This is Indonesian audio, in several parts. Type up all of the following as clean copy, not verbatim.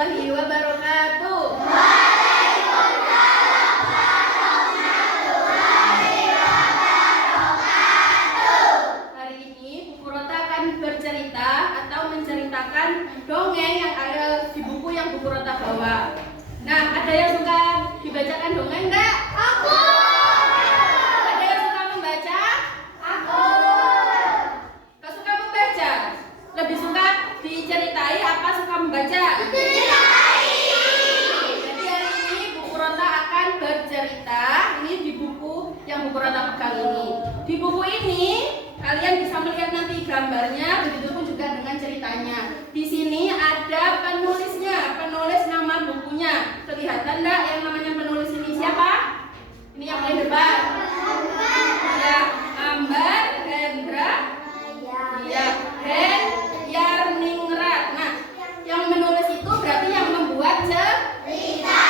warahmatullahi wabarakatuh. Hari ini Buku Rota akan bercerita atau menceritakan dongeng yang ada di buku yang Buku Rota bawa. Nah, ada yang suka dibacakan dongeng enggak? Aku. Ada yang suka membaca? Aku. Kau suka membaca? Lebih suka diceritai apa suka membaca? Diceritai. Jadi hari ini Buku Rota akan bercerita. Ini di buku yang Buku Rota pegang ini. Di buku ini kalian bisa melihat nanti gambarnya, begitupun juga dengan ceritanya. Di sini ada penulisnya, penulis nama bukunya. Kelihatan enggak yang namanya penulis ini siapa? Ini yang paling depan. Ya, Ambar Hendra. Ya, Yarningrat. Nah, yang menulis itu berarti yang membuat cerita.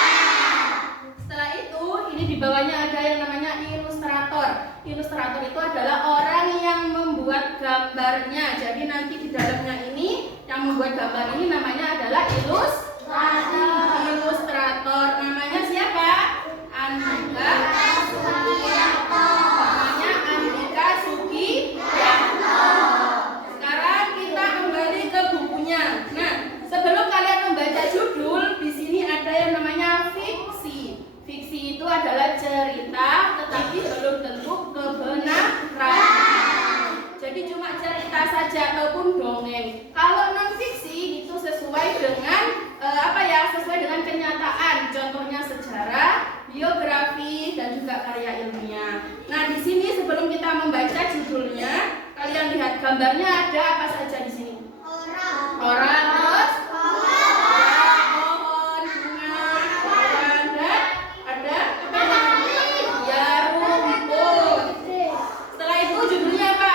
Setelah itu, ini di bawahnya ada yang namanya ilustrator. Ilustrator itu adalah orang yang membuat gambarnya. Jadi nanti di dalamnya ini yang membuat gambar ini namanya adalah ilustrator. Ilustrator namanya siapa? Andika Sugiyanto. Namanya Andika Sugiyanto. Sekarang kita kembali ke bukunya. Nah, sebelum kalian membaca judul, di sini ada yang namanya fiksi. Fiksi itu adalah cerita, tetapi belum tentu kebenaran. Jadi cuma cerita saja ataupun dongeng. Kalau non fiksi itu sesuai dengan sesuai dengan kenyataan. Contohnya sejarah, biografi, dan juga karya ilmiah. Nah, di sini sebelum kita membaca judulnya, kalian lihat gambarnya ada apa saja di sini? Orang terus pohon, bunga, hewan, dan ada apa namanya? Ya, rumput. Setelah itu judulnya apa?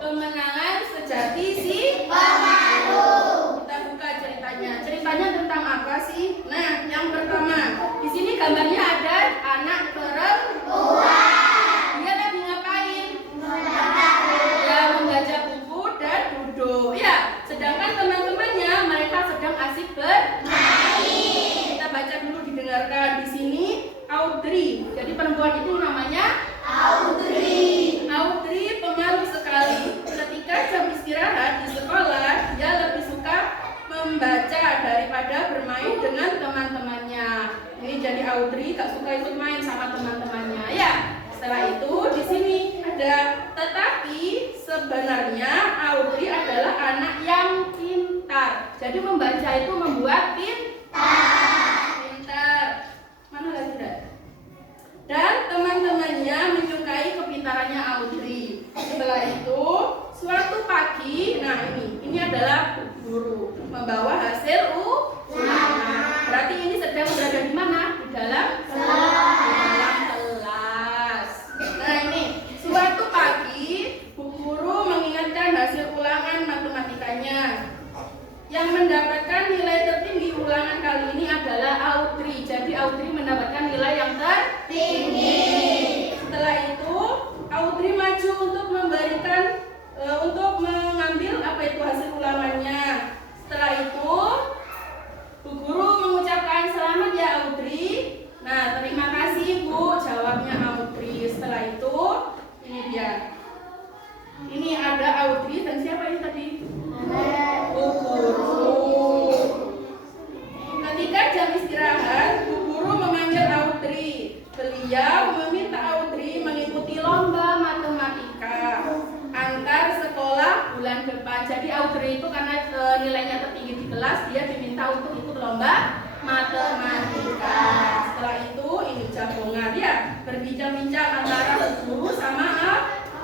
Kemenangan sejati si pemalu. Kita buka ceritanya. Ceritanya tentang apa sih? Nah, yang pertama, di sini gambarnya ada anak perempuan. Dia lagi ngapain? Ya, membaca buku dan duduk. Ya, sedangkan teman-temannya mereka sedang asik bermain. Kita baca dulu, didengarkan. Di sini Audrey. Jadi perempuan itu namanya Audrey. Audrey pemalu sekali. Ketika jam istirahat di sekolah, dia lebih suka membaca daripada bermain dengan teman-temannya. Ini jadi Audrey gak suka ikut main sama teman-temannya. Ya, setelah itu di sini ada, tetapi sebenarnya Audrey adalah anak yang pintar. Jadi membaca itu membuat pintar. Mana lagi dah? Dan teman-temannya menyukai kepintarannya Audrey. Setelah itu, suatu pagi, nah ini adalah guru membawa hasil ulangan. Berarti ini sedang berada di mana? Di dalam kelas. Nah ini, suatu pagi, Bu Guru mengingatkan hasil ulangan matematikanya. Yang mendapatkan nilai tertinggi ulangan kali ini adalah Audrey. Jadi Audrey mendapatkan nilai yang tertinggi. Setelah itu Audrey maju untuk untuk mengambil hasil ulangannya. Setelah itu Bu Guru mengucapkan selamat ya Audrey. Nah, terima kasih Bu, jawabnya Audrey. Setelah itu ini dia. Ini ada Audrey dan siapa ini tadi? Bu Guru. Ketika jam istirahat, Bu Guru memanggil Audrey. Beliau meminta Audrey mengikuti lomba matematika antar sekolah bulan depan. Jadi Audrey itu karena nilainya tertinggi di kelas, dia diminta untuk ikut lomba matematika. Setelah itu ini jagongan ya, berbincang-bincang antara Bu Guru sama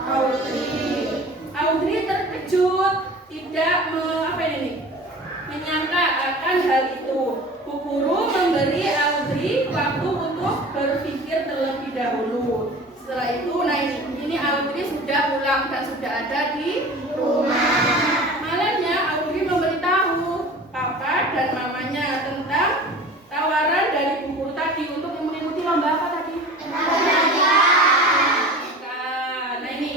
Audrey. Audrey terkejut, tidak menyangka akan hal itu. Bu Guru memberi Audrey waktu untuk berpikir terlebih dahulu. Setelah itu, nah ini Audrey sudah pulang dan sudah ada di rumah. Malamnya Audrey memberitahu papa dan mamanya tentang tawaran dari Bu Guru tadi untuk mengikuti lomba apa tadi? Nah ini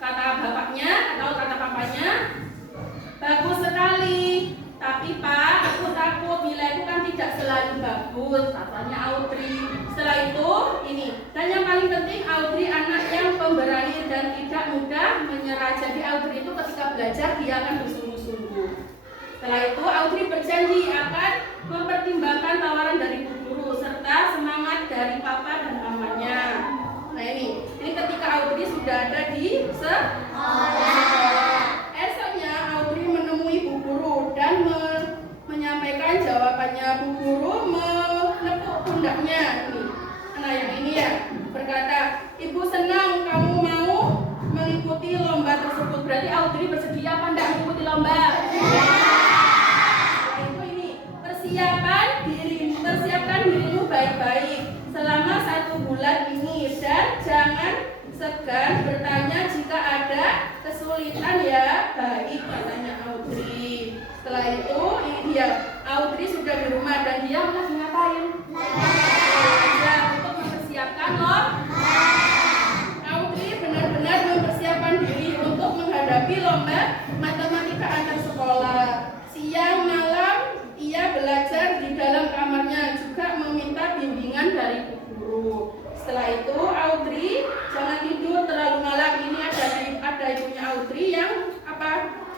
kata bapaknya atau kata papanya, tidak mudah menyerah. Jadi Audrey itu ketika belajar dia akan bersungguh-sungguh. Setelah itu Audrey berjanji akan mempertimbangkan tawaran dari Bu Guru serta semangat dari papa dan mamanya. Nah ini ketika Audrey sudah ada di sekolah. Esoknya Audrey menemui Bu Guru dan menyampaikan jawabannya. Bu Guru menepuk pundaknya. Nah yang ini ya, berkata, "Ibu senang kamu mau mengikuti lomba tersebut." Berarti Audrey bersedia apa enggak mengikuti lomba? Persiapkan dirimu baik-baik selama 1 bulan ini dan jangan segan bertanya jika ada kesulitan ya. Baik, katanya Audrey. Setelah itu ini dia, Audrey sudah di rumah dan dia lagi ngapain? Belajar untuk mempersiapkan Audrey benar-benar mempersiapkan diri untuk menghadapi lomba matematika antar sekolah. Siang malam ia belajar di dalam kamarnya, juga meminta bimbingan dari Bu Guru. Setelah itu Audrey jangan tidur terlalu malam. Ini ada ibunya Audrey yang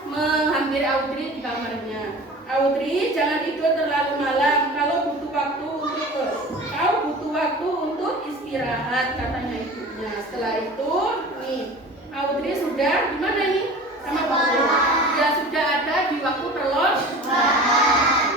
menghampiri Audrey di kamarnya. Audrey jangan tidur terlalu malam. Kau butuh waktu untuk istirahat, katanya ibunya. Setelah itu nih Audrey sudah di mana ini? Sama Bu Guru. Ya sudah ada di waktu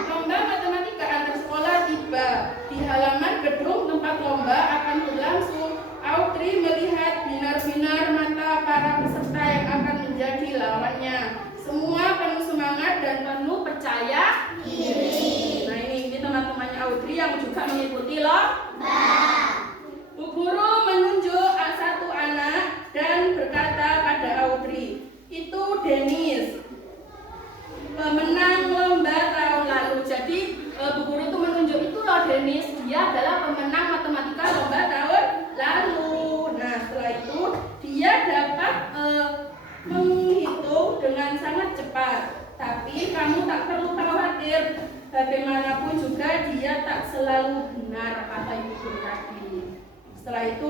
lomba matematika antar sekolah tiba. Di halaman gedung tempat lomba akan berlangsung, Audrey melihat binar-binar mata para peserta yang akan menjadi lawannya. Semua penuh semangat dan penuh percaya diri. Nah ini teman-temannya Audrey yang juga mengikuti lomba. Bu Guru menunjuk satu anak dan berkata pada Audrey, "Itu Dennis, pemenang lomba tahun lalu." Jadi Bu Guru itu menunjuk itu loh Dennis, dia adalah pemenang matematika lomba tahun lalu. Nah setelah itu dia dapat menghitung dengan sangat cepat. Tapi kamu tak perlu khawatir, bagaimanapun juga dia tak selalu benar, kata Ibu Guru tadi. Setelah itu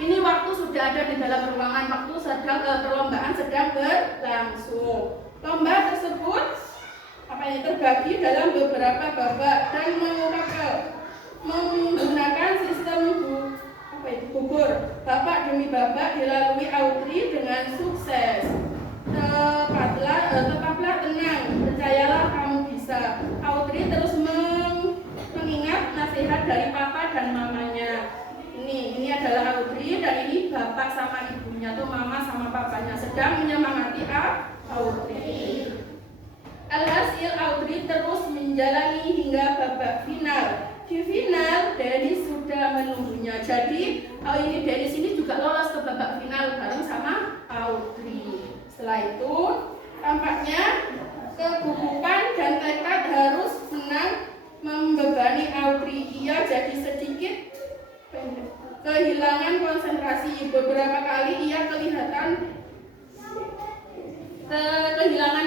ini waktu sudah ada di dalam ruangan, waktu perlombaan sedang berlangsung. Lomba tersebut terbagi dalam beberapa babak dan menggunakan sistem gugur. Babak demi babak dilalui Audrey dengan sukses. Tetaplah tenang, percayalah kamu bisa. Audrey terus mengingat nasihat dari papa dan mamanya. Ini adalah Audrey dan ini bapak sama ibunya tuh, mama sama papanya sedang menyemangati Audrey. Alhasil Audrey terus menjalani hingga babak final. Di final Dennis sudah menunggunya. Jadi Dennis ini juga lolos ke babak final bareng sama Audrey. Setelah itu tampaknya kegugupan dan tekad harus menang membebani Audrey. Ia jadi sedikit kehilangan konsentrasi. Beberapa kali ia kehilangan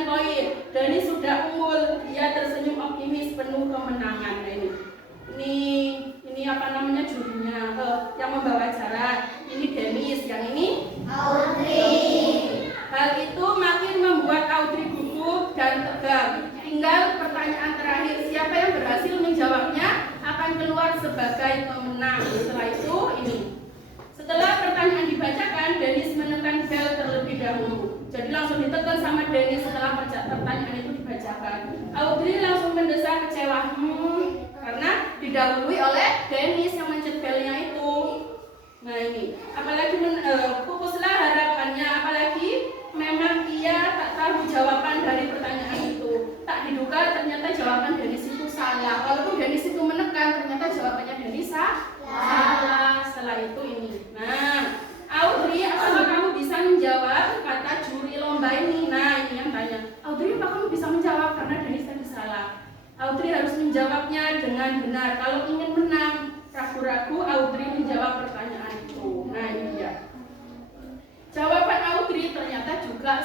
poin. Dennis sudah unggul. Ia tersenyum optimis penuh kemenangan. Ini jurinya yang membawa acara. Ini Dennis, yang ini Audrey. Hal itu makin membuat Audrey gugup dan tegang. Tinggal pertanyaan terakhir, siapa yang berhasil menjawabnya akan keluar sebagai pemenang. Setelah itu setelah pertanyaan dibacakan, Dennis menekan bel terlebih dahulu. Jadi langsung ditekan sama Dennis setelah pertanyaan itu dibacakan. Audrey langsung mendesak kecewa karena didahului oleh Dennis yang mencet belnya itu. Nah apalagi pupuslah harapannya, apalagi memang ia tak tahu jawaban dari pertanyaan itu. Tak diduga ternyata jawaban Dennis itu salah. Walaupun Dennis itu menekan, ternyata jawabannya Dennis salah. Setelah itu nah Audrey, apakah kamu bisa menjawab, kata juri lomba ini. Nah ini yang tanya, Audrey, apa kamu bisa menjawab karena Dennis tadi salah? Audrey harus menjawabnya dengan benar. Kalau ingin menang, ragu-ragu Audrey menjawab pertanyaan itu. Nah ini dia. Jawaban Audrey ternyata juga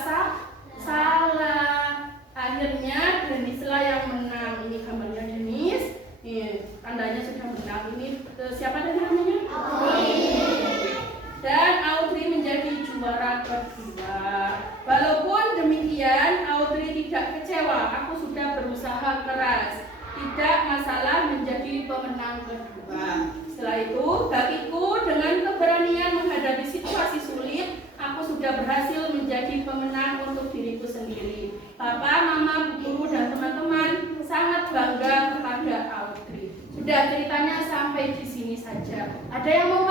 salah. Akhirnya Dennislah yang menang. Ini gambarnya Dennis. Tandanya sudah menang. Ini siapa tadi namanya? Audrey. Dan Audrey menjadi juara kedua. kedua. Walaupun demikian, Audrey tidak kecewa. Aku sudah berusaha keras. Tidak masalah menjadi pemenang kedua. Setelah itu, bagiku dengan keberanian menghadapi situasi sulit, aku sudah berhasil menjadi pemenang untuk diriku sendiri. Papa, mama, bu guru, dan teman-teman sangat bangga kepada Audrey. Sudah, ceritanya sampai di sini saja. Ada yang mau